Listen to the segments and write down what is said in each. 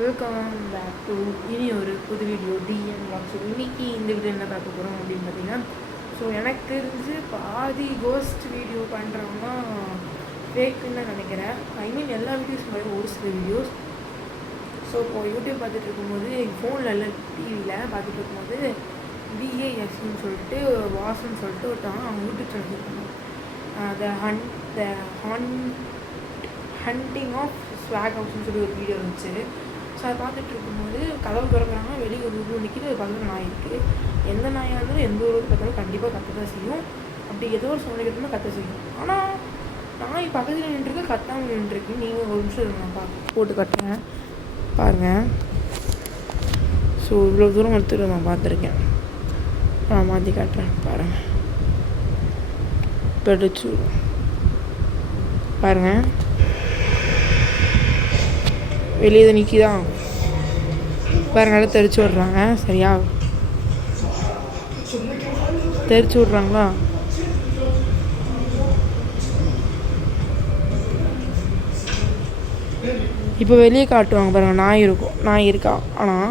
Welcome back to இனி ஒரு புது வீடியோ டிஎன் வாட்ஸ். இன்றைக்கி இந்த வீடியோ என்ன பார்க்க போகிறோம் அப்படின்னு பார்த்தீங்கன்னா, ஸோ எனக்கு தெரிஞ்சு பாதி கோஸ்ட் வீடியோ பண்ணுறவங்க ஃபேக்குன்னு நினைக்கிறேன். ஐ மீன் எல்லா வீடியோஸ் மாதிரி ஒரு சில வீடியோஸ். ஸோ இப்போ யூடியூப் பார்த்துட்டு இருக்கும்போது எங்கள் ஃபோனில் இல்லை டிவியில் பார்த்துட்டு இருக்கும்போது விஏஎஸ்ன்னு சொல்லிட்டு வாசன்னு சொல்லிட்டு ஒருத்தவங்க அவங்க யூடியூப் சேனல் இருக்காங்க. ஹண்டிங் ஆஃப் ஸ்வாக் ஹவுஸ்ன்னு சொல்லி ஒரு வீடியோ இருந்துச்சு. ஸோ அதை பார்த்துட்டு இருக்கும்போது கதவு திறக்கிறாங்க, வெளியே ஒரு உருவம் நிற்கிது, ஒரு பக்கத்தில் நாய் இருக்குது. எந்த நாயாக இருந்தாலும் எந்த ஒரு பார்த்தாலும் கண்டிப்பாக கத்த தான் செய்யும். அப்படி ஏதோ ஒரு சவுண்ட் கேட்டாலும் கத்த செய்யும். ஆனால் நாய் பக்கத்தில் நின்றுருக்கு, கத்தாமல் நின்றுருக்கு. நீங்கள் ஒரு நிமிஷம் நான் போட்டு கட்டுறேன் பாருங்கள். ஸோ இவ்வளோ தூரம் ஒருத்தர் நான் பார்த்துருக்கேன். நான் மாற்றி காட்டுறேன் பாருங்கள். படிச்சு பாருங்கள், வெளியே தான் நிற்கிதான் பாருங்க. நல்லா தெரிச்சு விட்றாங்க. சரியா தெரிச்சு விட்றாங்களா? இப்போ வெளியே காட்டுவாங்க பாருங்கள், நாய் இருக்கும், நாய் இருக்கா. ஆனால்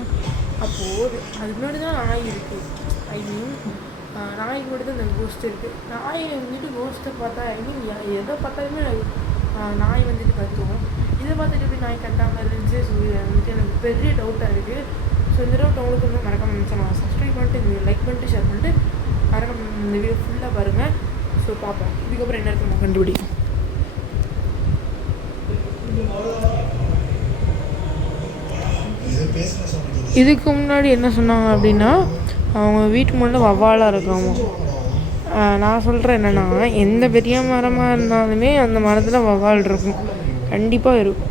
அப்போது அதுக்கு முன்னாடி தான் நாய் இருக்குது. ஐ மீன் நாய்க்கு மட்டும் தான் இந்த கோஸ்ட் இருக்குது. நாய் வந்துட்டு கோஸ்ட்டை பார்த்தா ஐ மீன் எதை பார்த்தாலுமே நாய் வந்துட்டு கத்துவோம். இதை பார்த்துட்டு எப்படி நாய் கட்டாமல் இருந்துச்சு. ஸோ இது வந்துட்டு எனக்கு பெரிய டவுட்டாக இருக்குது. ஸோ இந்த டவுட் உங்களுக்கு வந்து மறக்காம நினச்சேன். சப்ஸ்கிரைப் பண்ணிட்டு இந்த லைக் பண்ணிட்டு ஷேர் பண்ணிட்டு மறக்காம இந்த வீடியோ ஃபுல்லாக பாருங்கள். ஸோ பார்ப்போம் இதுக்கப்புறம் என்ன இருக்குன்னு கண்டுபிடிக்கும். இதுக்கு முன்னாடி என்ன சொன்னாங்க அப்படின்னா, அவங்க வீட்டு முன்னாடி வவ்வாலாக இருக்காமோ. நான் சொல்கிறேன் என்னென்னா, எந்த பெரிய மரமாக இருந்தாலுமே அந்த மரத்தில் வவ்வால் இருக்கும், கண்டிப்பாக இருக்கும்.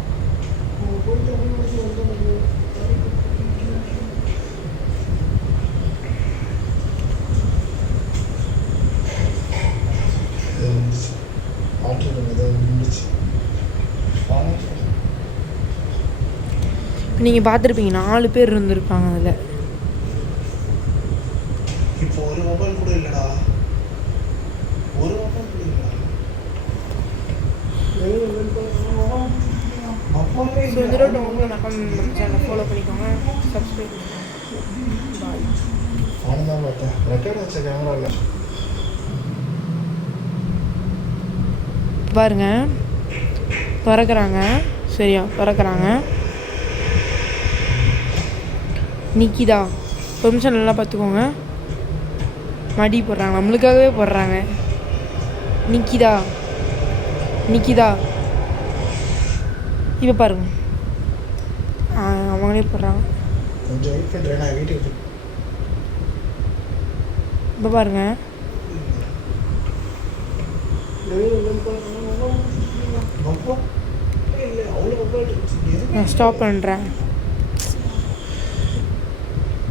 நீங்கள் பார்த்துருப்பீங்க 4 பேர் இருந்திருப்பாங்க அதில். இப்போ ஒரு மொபைல் கூட இல்லைடா, ஒரு மொபைல் கூட இல்லைடா. ஸோ இந்த ரோட்டு உங்களை நம்ம சேனலை ஃபாலோ பண்ணிக்கோங்க, சப்ஸ்கிரைப் பாய். நானும் தான் பார்த்தேன், ரெக்கார்ட் வச்ச கேமரா இல்லை. பாருங்க திறக்கிறாங்க, சரியா திறக்கிறாங்க, நிக்கிதா. ஒரு நிமிஷம் நல்லா பார்த்துக்கோங்க. மடி போடுறாங்க, நம்மளுக்காகவே போடுறாங்க. நிக்கிதா நிக்கிதா. இப்போ பாருங்க அவங்களே போடுறாங்க. கொஞ்சம் வெயிட் பண்ணுறேன், நான் வீட்டுக்கு. இப்போ பாருங்க நான் ஸ்டாப் பண்ணுறேன்.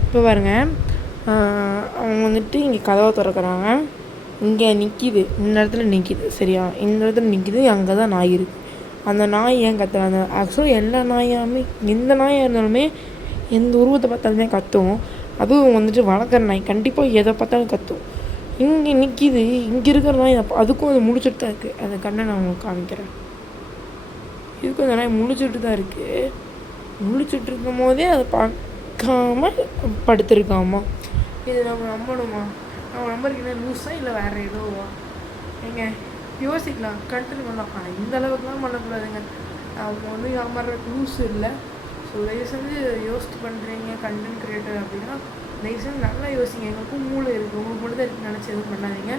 இப்போ பாருங்க அவங்க வந்துட்டு இங்கே கதவை திறக்கிறாங்க, இங்கே நிற்கிது, இந்த இடத்துல நிற்கிது, சரியா இந்த இடத்துல நிற்கிது. அங்கே தான் நாய் இருக்குது. அந்த நாய் ஏன் கத்துறாங்க? ஆக்சுவலாக எல்லா நாயாமே, எந்த நாயாக இருந்தாலுமே எந்த உருவத்தை பார்த்தாலுமே கத்தும். அதுவும் வந்துட்டு வளர்க்குற நாய் கண்டிப்பாக எதை பார்த்தாலும் கத்தும். இங்கே நிற்கிது, இங்கே இருக்கிற நாய் அதுக்கும் அது முழிச்சுட்டு தான் இருக்குது. அந்த கண்ணை நான் உங்களுக்கு காமிக்கிறேன். இதுக்கும் அந்த நாய் முழிச்சுட்டு தான் இருக்குது. முழிச்சுட்டு இருக்கும் போதே அதை பார்க்காம படுத்துருக்காமா. இது நம்ம நம்பணுமா? நம்ம நம்பருக்கு என்ன லூஸாக இல்லை வேறு ஏதோவா? எங்க யோசிக்கலாம், கண்டினியூ பண்ணலாம். இந்த அளவுக்குலாம் பண்ணக்கூடாதுங்க. அவங்க வந்து யாமறதுக்கு லூஸ் இல்லை. ஸோ தயவு செஞ்சு யோசிச்சு பண்ணுறீங்க கண்டென்ட் க்ரியேட்டர் அப்படின்னா தயவு செஞ்சு நல்லா யோசிங்க. எங்களுக்கும் மூளை இருக்குது, உங்களுக்கு மட்டும் தான் இருக்குது நினச்சி எதுவும் பண்ணாதீங்க.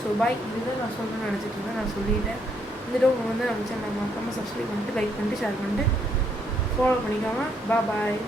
ஸோ பாய், இதுதான் நான் சொல்லணும்னு நினச்சிட்டு இருந்தேன், நான் சொல்லிட்டேன். இந்த டவுன் வந்து நம்ம சேனல் மறக்காமல் சப்ஸ்கிரைப் பண்ணிட்டு லைக் பண்ணிட்டு ஷேர் பண்ணிட்டு ஃபாலோ பண்ணிக்கோங்க. பாய்.